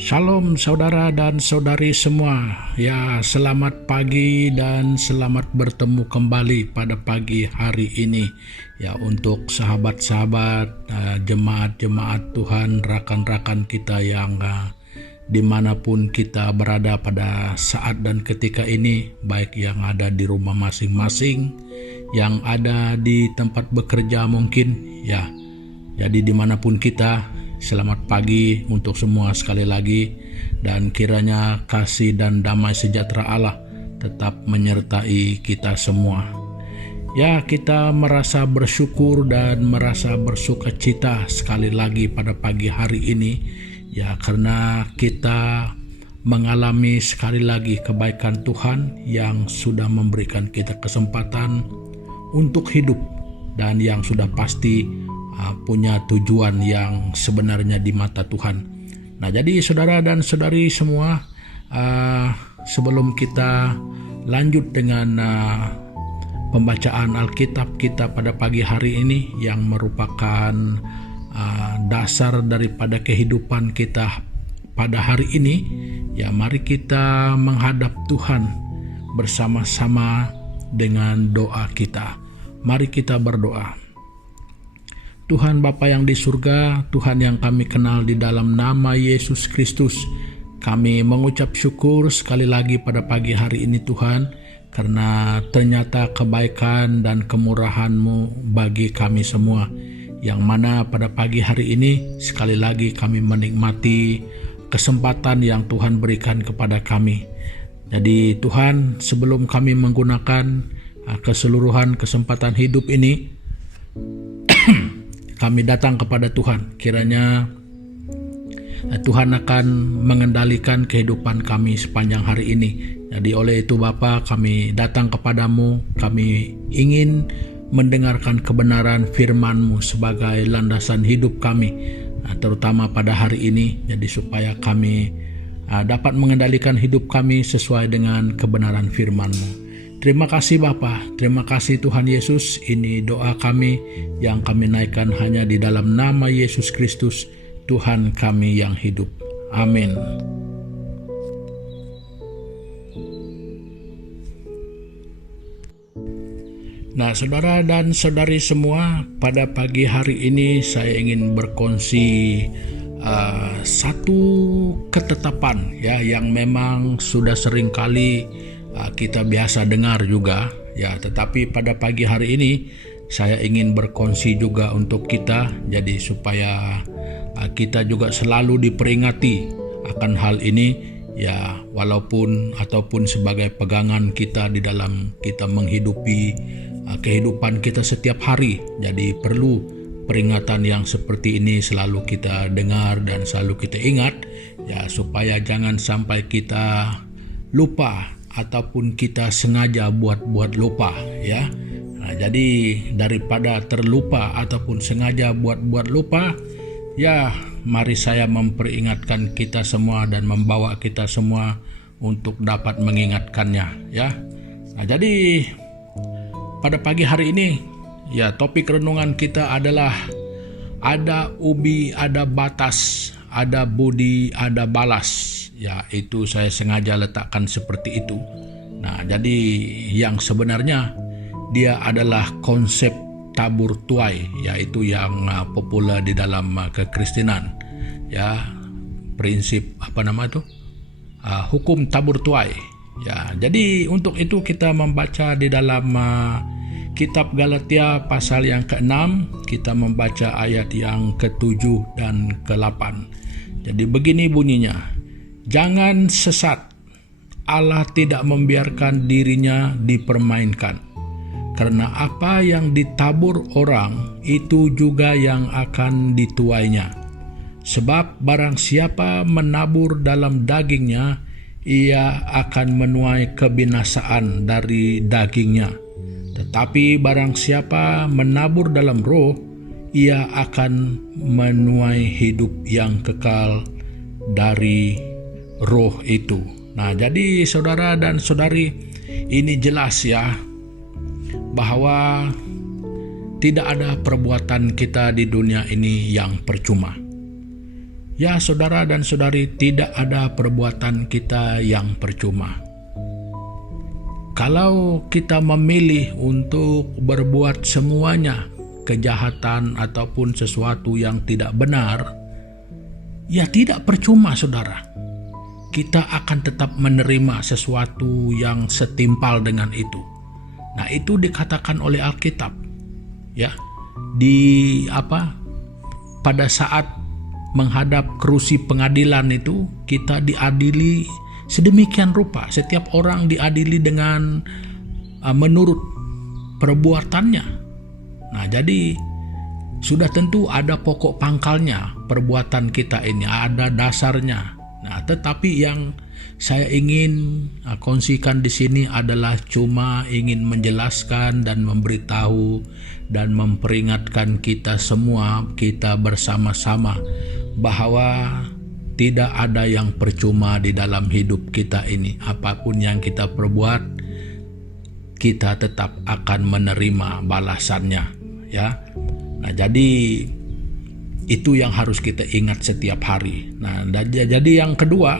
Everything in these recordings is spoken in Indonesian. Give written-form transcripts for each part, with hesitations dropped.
Shalom saudara dan saudari semua. Ya, selamat pagi dan selamat bertemu kembali pada pagi hari ini. Ya, untuk sahabat-sahabat, jemaat-jemaat Tuhan, rakan-rakan kita yang dimanapun kita berada pada saat dan ketika ini, baik yang ada di rumah masing-masing, yang ada di tempat bekerja mungkin, ya. Jadi dimanapun kita, selamat pagi untuk semua sekali lagi, dan kiranya kasih dan damai sejahtera Allah tetap menyertai kita semua. Ya, kita merasa bersyukur dan merasa bersukacita sekali lagi pada pagi hari ini, ya, karena kita mengalami sekali lagi kebaikan Tuhan yang sudah memberikan kita kesempatan untuk hidup dan yang sudah pasti punya tujuan yang sebenarnya di mata Tuhan. Nah, jadi saudara dan saudari semua, sebelum kita lanjut dengan pembacaan Alkitab kita pada pagi hari ini yang merupakan dasar daripada kehidupan kita pada hari ini, ya, mari kita menghadap Tuhan bersama-sama dengan doa kita. Mari kita berdoa. Tuhan Bapa yang di surga, Tuhan yang kami kenal di dalam nama Yesus Kristus, kami mengucap syukur sekali lagi pada pagi hari ini Tuhan, karena ternyata kebaikan dan kemurahan-Mu bagi kami semua, yang mana pada pagi hari ini sekali lagi kami menikmati kesempatan yang Tuhan berikan kepada kami. Jadi Tuhan, sebelum kami menggunakan keseluruhan kesempatan hidup ini, kami datang kepada Tuhan. Kiranya Tuhan akan mengendalikan kehidupan kami sepanjang hari ini. Jadi oleh itu Bapa, kami datang kepadamu. Kami ingin mendengarkan kebenaran firman-Mu sebagai landasan hidup kami, terutama pada hari ini. Jadi supaya kami dapat mengendalikan hidup kami sesuai dengan kebenaran firman-Mu. Terima kasih Bapa, terima kasih Tuhan Yesus. Ini doa kami yang kami naikkan hanya di dalam nama Yesus Kristus, Tuhan kami yang hidup. Amin. Nah, saudara dan saudari semua, pada pagi hari ini saya ingin berkongsi satu ketetapan, ya, yang memang sudah sering kali kita biasa dengar juga, ya, tetapi pada pagi hari ini saya ingin berkongsi juga untuk kita, jadi supaya kita juga selalu diperingati akan hal ini, ya, walaupun ataupun sebagai pegangan kita di dalam kita menghidupi kehidupan kita setiap hari. Jadi perlu peringatan yang seperti ini selalu kita dengar dan selalu kita ingat, ya, supaya jangan sampai kita lupa ataupun kita sengaja buat lupa, ya. Nah, jadi daripada terlupa ataupun sengaja buat lupa, ya, mari saya memperingatkan kita semua dan membawa kita semua untuk dapat mengingatkannya, ya. Nah, jadi pada pagi hari ini, ya, topik renungan kita adalah ada ubi, ada batas, ada budi, ada balas. Ya, itu saya sengaja letakkan seperti itu. Nah, jadi yang sebenarnya dia adalah konsep tabur tuai, yaitu yang populer di dalam kekristenan. Ya, prinsip hukum tabur tuai. Ya, jadi untuk itu kita membaca di dalam kitab Galatia pasal yang ke-6, kita membaca ayat yang ke-7 dan ke-8. Jadi begini bunyinya. Jangan sesat, Allah tidak membiarkan dirinya dipermainkan. Karena apa yang ditabur orang, itu juga yang akan dituainya. Sebab barang siapa menabur dalam dagingnya, ia akan menuai kebinasaan dari dagingnya. Tetapi barang siapa menabur dalam roh, ia akan menuai hidup yang kekal dari roh itu. Nah, jadi saudara dan saudari, ini jelas, ya, bahwa tidak ada perbuatan kita di dunia ini yang percuma. Ya saudara dan saudari, tidak ada perbuatan kita yang percuma. Kalau kita memilih untuk berbuat semuanya kejahatan ataupun sesuatu yang tidak benar, ya tidak percuma saudara. Kita akan tetap menerima sesuatu yang setimpal dengan itu. Nah, itu dikatakan oleh Alkitab. Ya. Pada saat menghadap kerusi pengadilan itu, kita diadili sedemikian rupa. Setiap orang diadili dengan menurut perbuatannya. Nah, jadi sudah tentu ada pokok pangkalnya perbuatan kita ini, ada dasarnya. Nah, tetapi yang saya ingin kongsikan di sini adalah cuma ingin menjelaskan dan memberitahu dan memperingatkan kita semua, kita bersama-sama, bahwa tidak ada yang percuma di dalam hidup kita ini. Apapun yang kita perbuat, kita tetap akan menerima balasannya, ya. Nah, jadi itu yang harus kita ingat setiap hari. Nah, jadi yang kedua,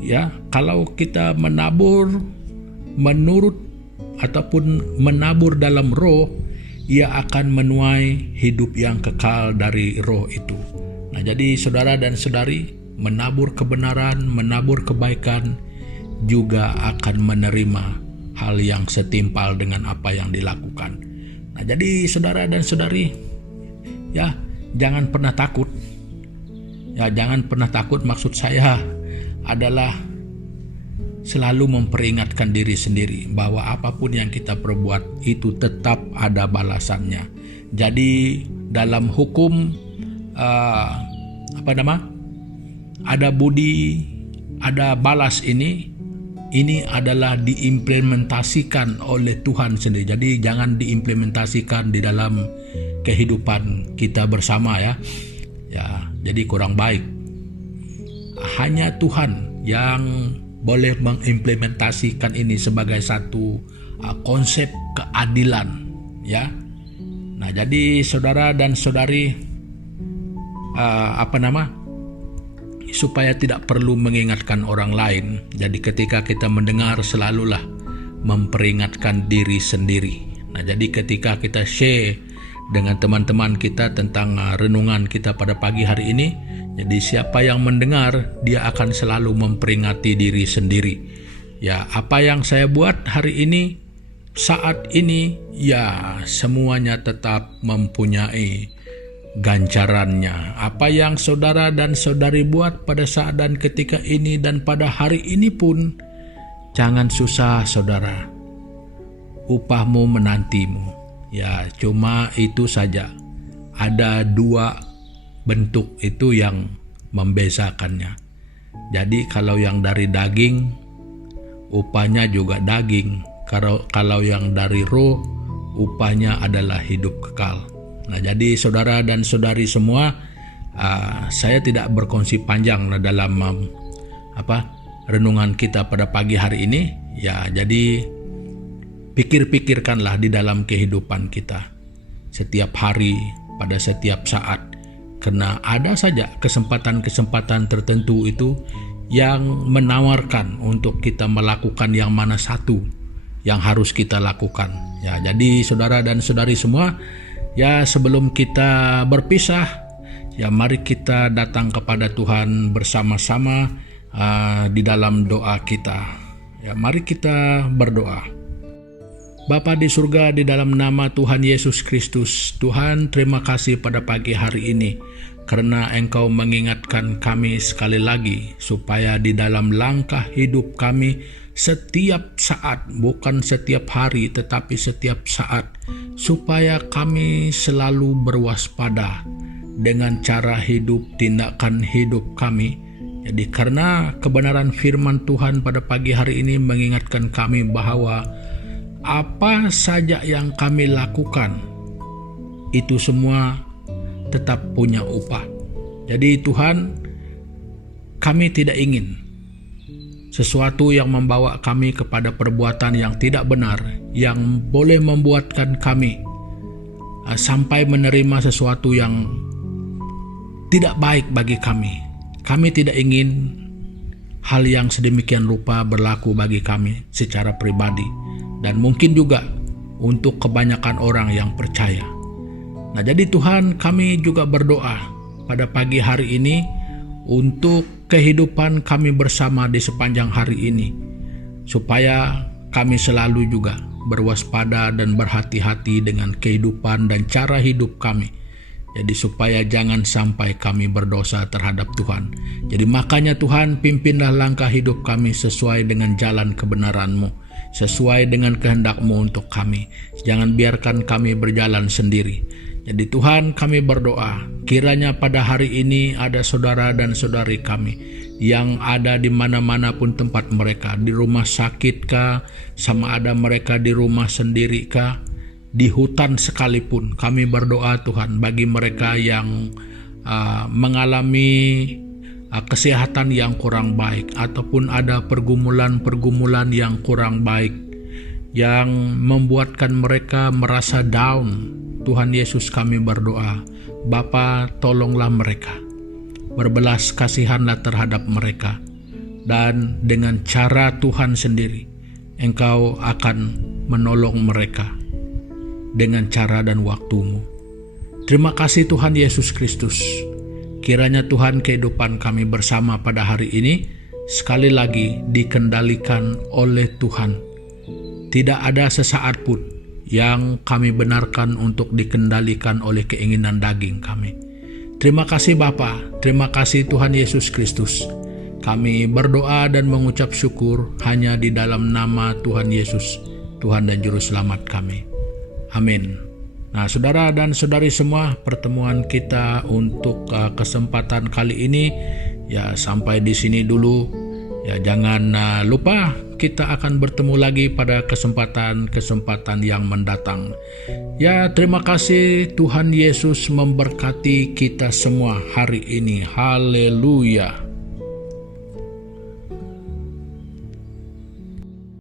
ya, kalau kita menabur menurut ataupun menabur dalam roh, ia akan menuai hidup yang kekal dari roh itu. Nah, jadi saudara dan saudari, menabur kebenaran, menabur kebaikan juga akan menerima hal yang setimpal dengan apa yang dilakukan. Nah, jadi saudara dan saudari, ya, jangan pernah takut. Ya, jangan pernah takut, maksud saya adalah selalu memperingatkan diri sendiri bahwa apapun yang kita perbuat itu tetap ada balasannya. Jadi dalam hukum ada budi, ada balas ini adalah diimplementasikan oleh Tuhan sendiri. Jadi jangan diimplementasikan di dalam kehidupan kita bersama, ya. Ya, jadi kurang baik. Hanya Tuhan yang boleh mengimplementasikan ini sebagai satu konsep keadilan, ya. Nah, jadi saudara dan saudari, supaya tidak perlu mengingatkan orang lain. Jadi ketika kita mendengar, selalulah memperingatkan diri sendiri. Nah, jadi ketika kita share dengan teman-teman kita tentang renungan kita pada pagi hari ini, jadi siapa yang mendengar, dia akan selalu memperingati diri sendiri. Ya, apa yang saya buat hari ini, saat ini, ya semuanya tetap mempunyai ganjarannya. Apa yang saudara dan saudari buat pada saat dan ketika ini dan pada hari ini pun, jangan susah saudara. Upahmu menantimu. Ya, cuma itu saja. Ada dua bentuk itu yang membezakannya. Jadi kalau yang dari daging, upahnya juga daging. Kalau yang dari roh, upahnya adalah hidup kekal. Nah, jadi saudara dan saudari semua, saya tidak berkongsi panjang dalam renungan kita pada pagi hari ini. Ya, jadi pikir-pikirkanlah di dalam kehidupan kita setiap hari, pada setiap saat, karena ada saja kesempatan-kesempatan tertentu itu yang menawarkan untuk kita melakukan yang mana satu yang harus kita lakukan. Ya, jadi saudara dan saudari semua, ya, sebelum kita berpisah, ya mari kita datang kepada Tuhan bersama-sama di dalam doa kita. Ya, mari kita berdoa. Bapa di surga, di dalam nama Tuhan Yesus Kristus, Tuhan, terima kasih pada pagi hari ini karena Engkau mengingatkan kami sekali lagi supaya di dalam langkah hidup kami setiap saat, bukan setiap hari tetapi setiap saat, supaya kami selalu berwaspada dengan cara hidup, tindakan hidup kami. Jadi karena kebenaran firman Tuhan pada pagi hari ini mengingatkan kami bahwa apa saja yang kami lakukan itu semua tetap punya upah. Jadi Tuhan, kami tidak ingin sesuatu yang membawa kami kepada perbuatan yang tidak benar, yang boleh membuatkan kami sampai menerima sesuatu yang tidak baik bagi kami. Kami tidak ingin hal yang sedemikian rupa berlaku bagi kami secara pribadi, dan mungkin juga untuk kebanyakan orang yang percaya. Nah, jadi Tuhan, kami juga berdoa pada pagi hari ini untuk kehidupan kami bersama di sepanjang hari ini, supaya kami selalu juga berwaspada dan berhati-hati dengan kehidupan dan cara hidup kami. Jadi supaya jangan sampai kami berdosa terhadap Tuhan. Jadi makanya Tuhan, pimpinlah langkah hidup kami sesuai dengan jalan kebenaran-Mu, sesuai dengan kehendak-Mu untuk kami. Jangan biarkan kami berjalan sendiri. Jadi Tuhan, kami berdoa, kiranya pada hari ini ada saudara dan saudari kami yang ada di mana-mana pun tempat mereka, di rumah sakit kah, sama ada mereka di rumah sendiri kah, di hutan sekalipun. Kami berdoa Tuhan bagi mereka yang mengalami kesehatan yang kurang baik, ataupun ada pergumulan-pergumulan yang kurang baik yang membuatkan mereka merasa down. Tuhan Yesus, kami berdoa, Bapa, tolonglah mereka, berbelas kasihanlah terhadap mereka, dan dengan cara Tuhan sendiri Engkau akan menolong mereka dengan cara dan waktu-Mu. Terima kasih Tuhan Yesus Kristus. Kiranya Tuhan, kehidupan kami bersama pada hari ini sekali lagi dikendalikan oleh Tuhan. Tidak ada sesaat pun yang kami benarkan untuk dikendalikan oleh keinginan daging kami. Terima kasih Bapa, terima kasih Tuhan Yesus Kristus. Kami berdoa dan mengucap syukur hanya di dalam nama Tuhan Yesus, Tuhan dan Juru Selamat kami. Amin. Nah, saudara dan saudari semua, pertemuan kita untuk kesempatan kali ini ya sampai di sini dulu. Ya, jangan lupa kita akan bertemu lagi pada kesempatan-kesempatan yang mendatang. Ya, terima kasih. Tuhan Yesus memberkati kita semua hari ini. Haleluya.